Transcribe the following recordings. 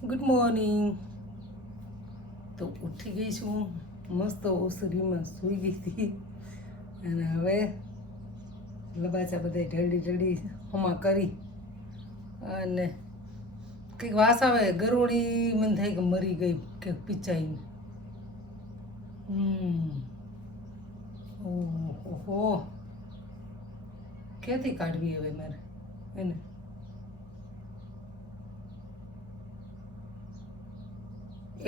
Good morning. તો ઉઠી ગઈ છું, મસ્ત ઓસરીમાં સૂઈ ગઈ હતી અને હવે લબાચા બધા ઢળી હમા કરી અને કંઈક વાસ આવે ગરોળી, મને થાય કે મરી ગઈ કે પીચાઈને. ઓહો, ક્યાંથી કાઢવી હવે મારે એને?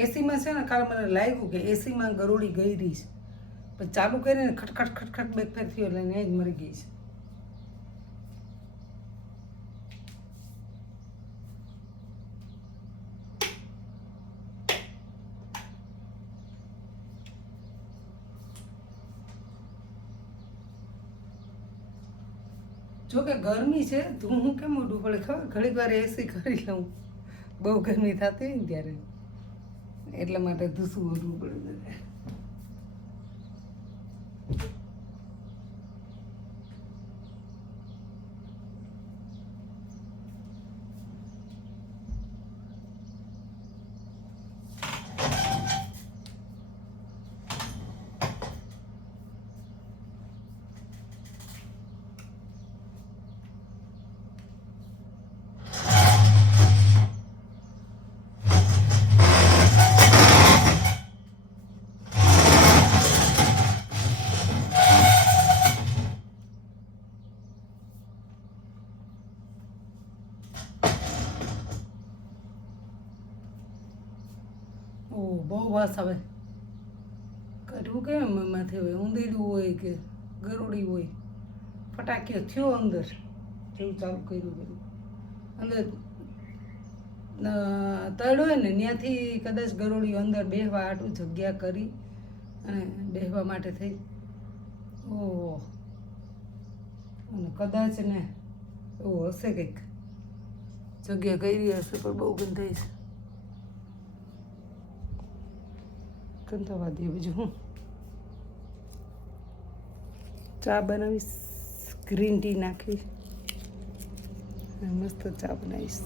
એસીમાં છે ને, કાલે મને લાગ્યું કે એસીમાં ગરોળી ગઈ રહી છે, પણ ચાલુ કરીને ખટખટ ખટખટ બે ફેર થયો એટલે ત્યાં જ મરી ગઈ છે. જોકે ગરમી છે તો હું કેમ ઉડવું પડે ખબર, ઘડીક વાર એસી કરી લઉં, બહુ ગરમી થતી હોય ને ત્યારે, એટલા માટે ધૂસું ઓઢવું પડે. બહુ વાસ આવે, કાઢવું કેમ માથે હોય, ઊંધેડું હોય કે ગરોળી હોય, ફટાક્યો થયો અંદર જેવું ચાલુ કર્યું અંદર તળ હોય ને ત્યાંથી કદાચ ગરોળી અંદર બેહવા આટલું જગ્યા કરી અને બેહવા માટે થઈ. ઓહ, અને કદાચ ને એવું હશે કંઈક જગ્યા કરી હશે, પણ બહુ ગંધાઈ છે. કંટાવા દે. બીજું હું ચા બનાવીશ, ગ્રીન ટી નાખીશ, મસ્ત ચા બનાવીશ.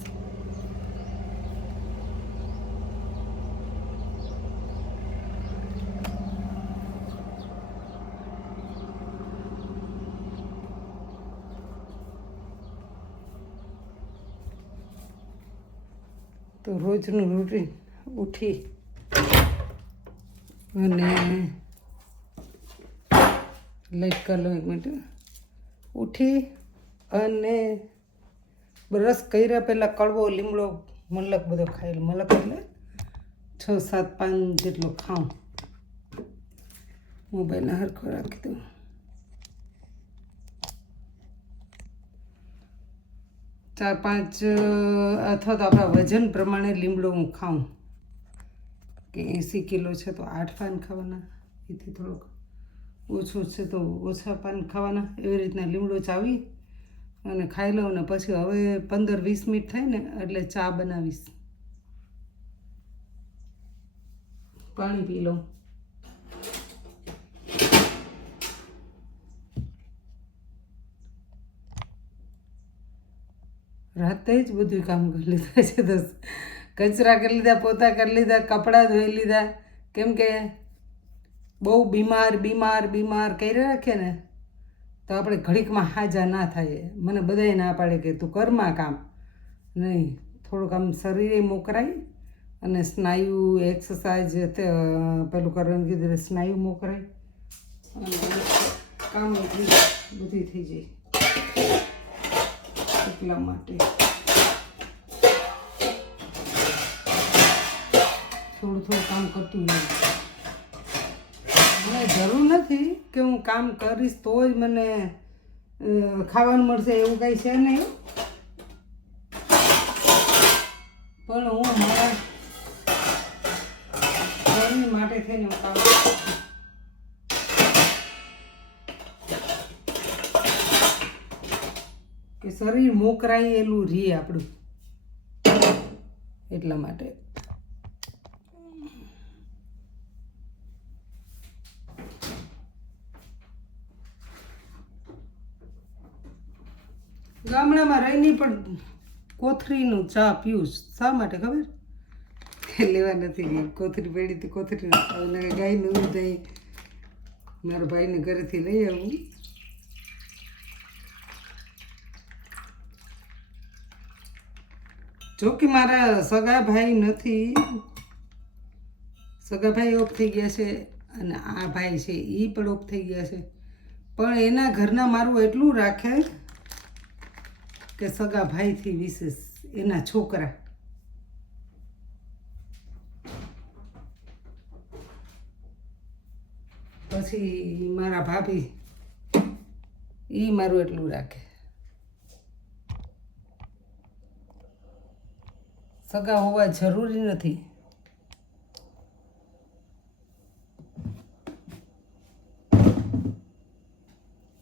તો રોજનું રૂટીન ઉઠી અને લાઈટ કરી લો 1 મિનિટ. ઉઠી અને બ્રશ કર્યા પહેલાં કડવો લીમડો મલક બધો ખાઈ લો. મલક એટલે 6, 7 પાન જેટલો ખાઉં. મોબાઈલને હરખો રાખી દઉં. ચાર 5 અથવા તો આપણા વજન પ્રમાણે લીમડો હું ખાઉં, કે 80 કિલો છે તો 8 પાન ખાવાના, એથી થોડોક ઓછો છે તો ઓછા પાન ખાવાના, એવી રીતના લીમડો ચાવી અને ખાઈ લઉં. ને પછી હવે 15-20 મિનિટ થાય ને એટલે ચા બનાવીશ, પાણી પી લઉં. રાતે જ બધું કામ કરી લીધા છે, તો કચરા કરી લીધા, પોતા કરી લીધા, કપડાં ધોઈ લીધા, કેમ કે બહુ બીમાર કર્યા રાખીએ ને તો આપણે ઘડીકમાં હાજા ના થાય. મને બધાય ના પાડે કે તું કરમાં કામ નહીં, થોડુંક આમ શરીરે મોકરાય અને સ્નાયુ એક્સરસાઇઝ પેલું કરવાનું કીધું, સ્નાયુ મોકરાય અને કામ બધી થઈ જાય, એટલા માટે થોડું કામ કરતું રહે. મને જરૂર નથી કે હું કામ કરીશ તો જ મને ખાવાનું મળશે, એવું કાંઈ છે નહીં, પણ હું મારા શરીર માટે થઈને હું કામ કરું છું. કે શરીર મોકરાયેલું રહે આપણું, એટલા માટે. ગામડામાં રહીને પણ કોથળીનું ચા પીવું. શા માટે ખબર? લેવા નથી ગઈ. કોથળી પડી હતી, કોથળી અને ગાયનું દૂધ અહીં મારા ભાઈને ઘરેથી લઈ આવું. જો કે મારા સગા ભાઈ નથી, સગા ભાઈ ઓફ થઈ ગયા છે અને આ ભાઈ છે એ પણ ઓફ થઈ ગયા છે, પણ એના ઘરના મારું એટલું રાખે કે સગા ભાઈથી વિશેષ એના છોકરા. પછી મારા ભાભી એ મારું એટલું રાખે. સગા હોવા જરૂરી નથી.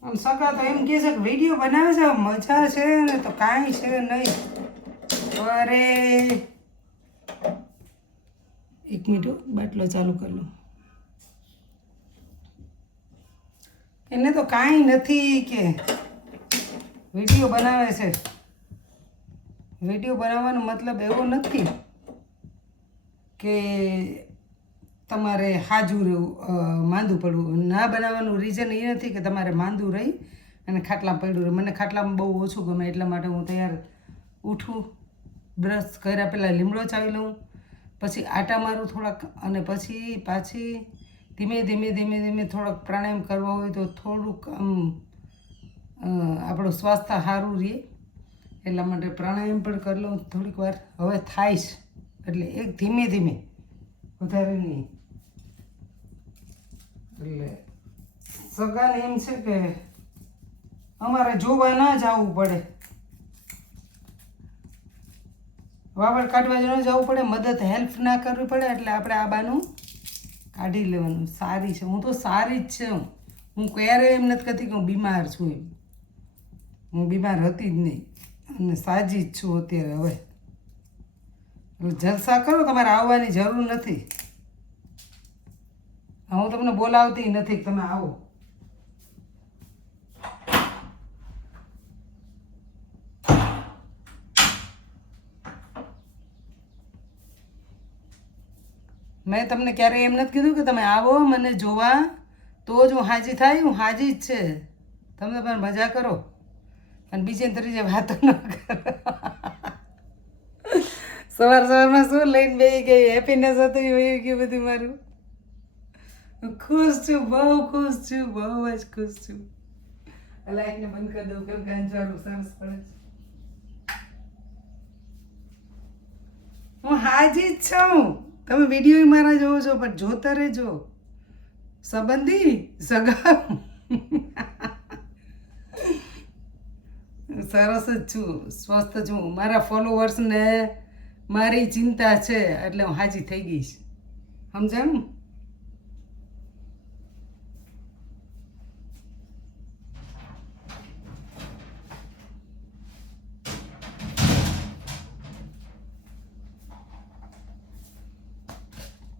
આમ સગા તો એમ કહે છે કે વિડીયો બનાવે છે, મજા છે ને તો કાંઈ છે નહીં. અરે એક મિનિટ, બાટલો ચાલુ કરી લો. એને તો કાંઈ નથી કે વિડીયો બનાવે છે. વિડીયો બનાવવાનો મતલબ એવો નથી કે તમારે હાજુ રહેવું, માંદું પડવું. ના બનાવવાનું રીઝન એ નથી કે તમારે માંદું રહી અને ખાટલામાં પડ્યું રહે. મને ખાટલામાં બહુ ઓછું ગમે, એટલા માટે હું તૈયાર ઉઠું, બ્રશ કર્યા પહેલાં લીમડો ચાવી લઉં, પછી આટા મારું થોડાક, અને પછી પાછી ધીમે ધીમે ધીમે ધીમે થોડોક પ્રાણાયામ કરવા હોય તો થોડુંક આમ આપણું સ્વાસ્થ્ય સારું રહે. એટલા માટે પ્રાણાયામ પણ કરી લઉં થોડીક વાર. હવે થાય છે એટલે એક ધીમે ધીમે, વધારે નહીં. એટલે સગાને એમ છે કે અમારે જોવા ના જવું પડે, વાવડ કાઢવા ન જવું પડે, મદદ હેલ્પ ના કરવી પડે, એટલે આપણે આ બાનું કાઢી લેવાનું. સારી છે, હું તો સારી જ છે. હું ક્યારેય એમ નથી કહેતી કે હું બીમાર છું. એમ હું બીમાર હતી જ નહીં અને સાજી જ છું અત્યારે. હવે જલસા કરો, તમારે આવવાની જરૂર નથી. હું તમને બોલાવતી નથી કે તમે આવો. મેં તમને ક્યારેય એમ નથી કીધું કે તમે આવો મને જોવા તો જ હું હાજી થાય. હું હાજી જ છે. તમે પણ મજા કરો અને બીજે ત્રીજે વાતો ન કરો. સવારમાં શું લઈને બેસી ગઈ, હેપીનેસ હતું એ વહી ગયું બધું મારું. ખુશ છું, બહુ ખુશ છું, બહુ જ ખુશ છું. લાઈટને બંધ કરી દઉં કેમ કે અંજવાળું સરસ પડે છે. હું હાજી જ છું. તમે વિડીયો મારા જોવો છો પણ જોતા રહેજો. સંબંધી સગા સરસ જ છું, સ્વસ્થ છું. મારા ફોલોવર્સને મારી ચિંતા છે એટલે હું હાજી થઈ ગઈશ. સમજાયું?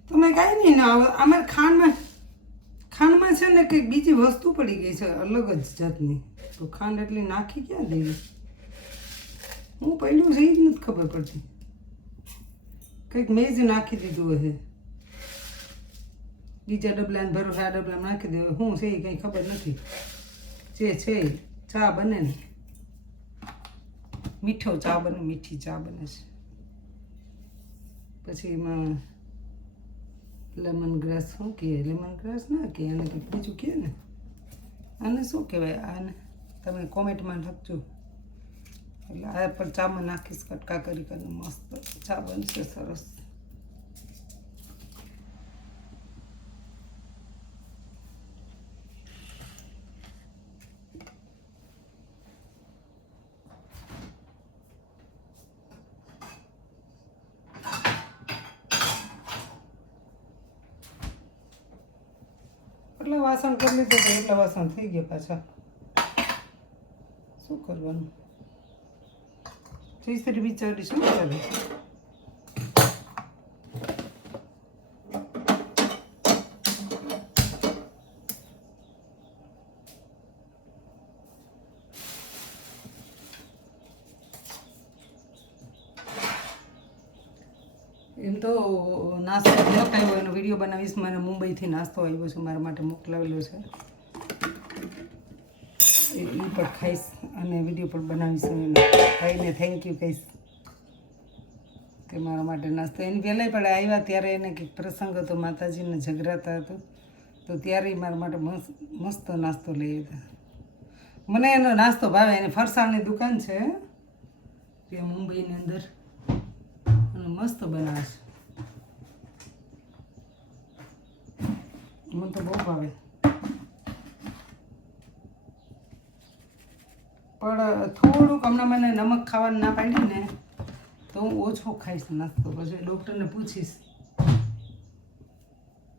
તમે કાંઈ નહીં ના, અમારે ખાંડમાં છે ને કંઈક બીજી વસ્તુ પડી ગઈ છે અલગ જ જાતની. તો ખાંડ એટલી નાખી ક્યાં દેવી? હું પહેલું છે એ જ નથી ખબર પડતી. કંઈક મેં જ નાખી દીધું હશે. બીજા ડબલા ભરો, આ ડબલા નાખી દેવું. શું છે એ કંઈ ખબર નથી. જે છે ચા બને ને, મીઠો ચા બને, મીઠી ચા બને છે. પછી એમાં લેમન ગ્રાસ, શું કહે? લેમન ગ્રાસ ના કહે, આને કંઈક બીજું કહે ને. આને શું કહેવાય? આને તમે કોમેન્ટમાં લખજો. એટલે આ પણ ચામાં નાખીશ, કટકા કરી કરીને મસ્ત ચા બનશે સરસ. એટલા વાસણ કરી લીધું તો એટલા વાસણ થઈ ગયા પાછા. શું કરવાનું? ત્રીસરી બિચારી શું કરે? એમ તો નાસ્તો મોકલાવ્યો એનો વિડીયો બનાવીશ. મને મુંબઈથી નાસ્તો આવ્યો છે, મારા માટે મોકલાવેલો છે. એ પણ ખાઈશ અને વિડીયો પણ બનાવીશ. ભાઈને થેન્ક યુ કહીશ કે મારા માટે નાસ્તો. એની પહેલાં પણ આવ્યા ત્યારે એને કંઈક પ્રસંગ હતો, માતાજીને જગરાતા હતો, તો ત્યારે મારા માટે મસ્ત નાસ્તો લઈ આવ્યા. મને એનો નાસ્તો ભાવે. એને ફરસાણની દુકાન છે ત્યાં મુંબઈની અંદર, અને મસ્ત બનાવે છે. મને તો બહુ ભાવે. પણ થોડુંક હમણાં મને નમક ખાવાનું ના પાડી ને તો હું ઓછો ખાઈશ નાસ્તો. પછી ડૉક્ટરને પૂછીશ.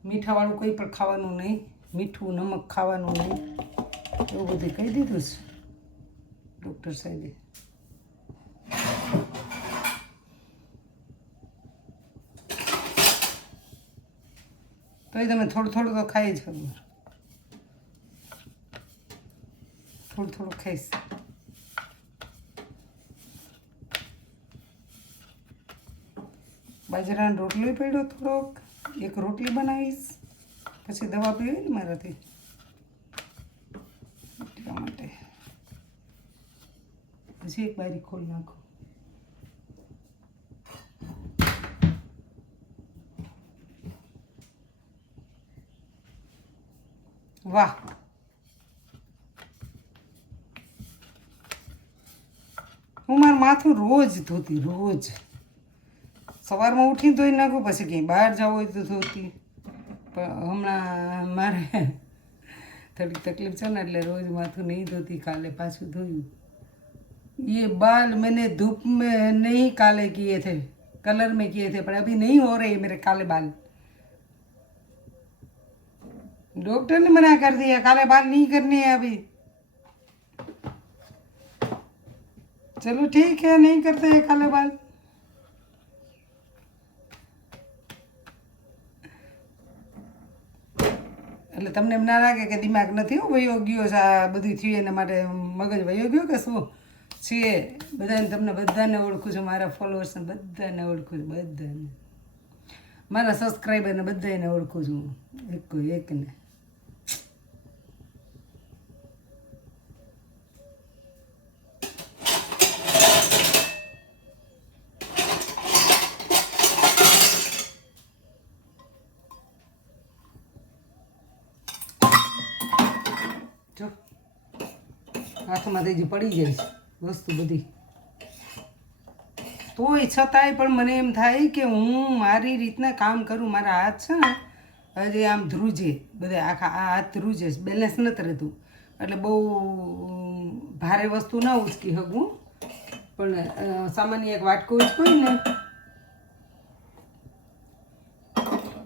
મીઠાવાળું કંઈ પણ ખાવાનું નહીં, મીઠું નમક ખાવાનું નહીં, એવું બધું કહી દીધું છે ડૉક્ટર સાહેબે. તો એ તમે થોડું થોડું તો ખાઈ જ ખબર, થોડું થોડું ખાઈશ. બાજરાનો રોટલી પડ્યો થોડોક, એક રોટલી બનાવીશ, પછી દવા પીવી ને મારાથી, એટલા માટે. પછી એક બારી ખોલી નાખો. વાહ, હું મારું માથું રોજ ધોતી, રોજ સવારમાં ઉઠીને ધોઈ નાખું, પછી ક્યાંય બહાર જવું હોય તો ધોતી. પણ હમણાં મારે થોડીક તકલીફ છે ને એટલે રોજ માથું નહીં ધોતી. કાલે પાછું ધોયું. ये बाल मैंने धूप में नहीं काले किए थे, कलर में किए थे, पर अभी नहीं हो रहे मेरे काले बाल. डॉक्टर ने मना कर दिया काले बाल नहीं करने हैं अभी. चलो ठीक है, नहीं करते हैं काले बाल. એટલે તમને એમ ના લાગે કે દિમાગ નથી વયો ગયો છે, આ બધું થયું એના માટે મગજ વયો ગયો કે શું છે. બધાને, તમને બધાને ઓળખું છું, મારા ફોલોઅર્સને બધાને ઓળખું છું, બધાને, મારા સબસ્ક્રાઈબરને બધાને ઓળખું છું, એકને. જો હાથમાંથી જે પડી જાય છે વસ્તુ બધી, તોય છતાંય પણ મને એમ થાય કે હું મારી રીતના કામ કરું. મારા હાથ છે ને હજી આમ ધ્રુજે, બધા આખા આ હાથ ધ્રુજે, બેલેન્સ નથી રહેતું. એટલે બહુ ભારે વસ્તુ ના ઉચકી શકું, પણ સામાન્ય એક વાટકો ઉચકોય ને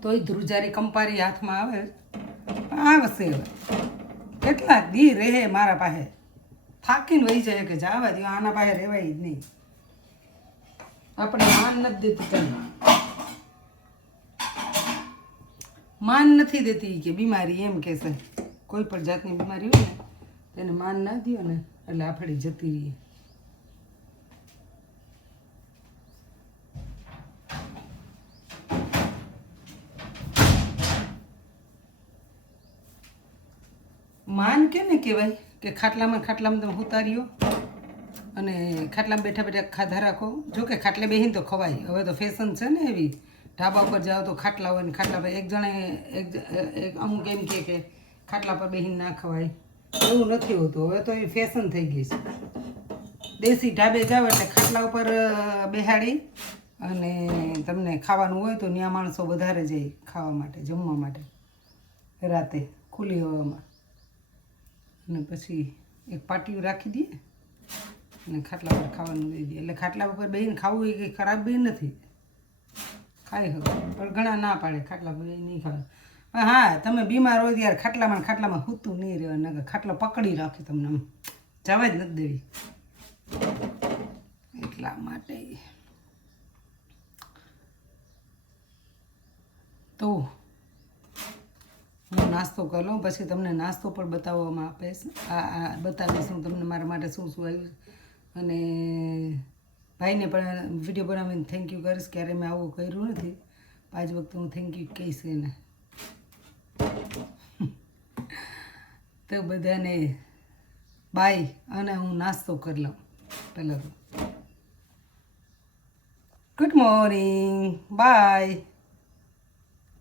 તોય ધ્રુજારી કંપારી હાથમાં આવે. આવશે હવે કેટલાક દી રહે મારા પાસે, થાકીને વહી જાય કે જવા દો, આના પાસે રહેવાય જ નહીં. આપણે માન નથી દેતી, તને માન નથી દેતી કે બીમારી, એમ કહેશે. કોઈ પણ જાતની બીમારી હોય ને તેને માન ના દો ને એટલે આપણે જતી રહીએ. માન કેને કહેવાય કે ખાટલામાં તમે ઉતાર્યો અને ખાટલામાં બેઠા બેઠા ખાધા રાખો. જો કે ખાટલે બેહીને તો ખવાય, હવે તો ફેશન છે ને એવી. ઢાબા ઉપર જાઓ તો ખાટલા હોય ને ખાટલા પર એક જણે એક અમુક એમ કે ખાટલા પર બેહીને ના ખવાય, એવું નથી હોતું. હવે તો એ ફેશન થઈ ગઈ છે. દેશી ઢાબે જાઓ એટલે ખાટલા ઉપર બેહાડી અને તમને ખાવાનું હોય તો ત્યાં માણસો વધારે જાય ખાવા માટે, જમવા માટે, રાતે ખુલ્લી હવામાં. અને પછી એક પાટિયું રાખી દઈએ અને ખાટલા પર ખાવાનું દઈ દઈએ. એટલે ખાટલા ઉપર બેહીને ખાવું એ કંઈ ખરાબ બી નથી, ખાઈ શકો. પણ ઘણા ના પાડે ખાટલા પર નહીં ખાવાનું. પણ હા, તમે બીમાર હોય ત્યારે ખાટલામાં સૂતું નહીં રહેવાનું, નકર ખાટલો પકડી રાખે તમને, આમ જવા જ નથી દેવી. એટલા માટે તો હું નાસ્તો કરી લઉં, પછી તમને નાસ્તો પણ બતાવવામાં આપીશ. બતાવીશ હું તમને મારા માટે શું શું આવ્યું. અને ભાઈને પણ વિડીયો બનાવીને થેન્ક યુ કરીશ. ક્યારે મેં આવું કર્યું નથી. 5 વખત હું થેન્ક યુ કહીશ એને. તો બધાને બાય, અને હું નાસ્તો કરી લઉં પહેલાં તો. Good morning, by.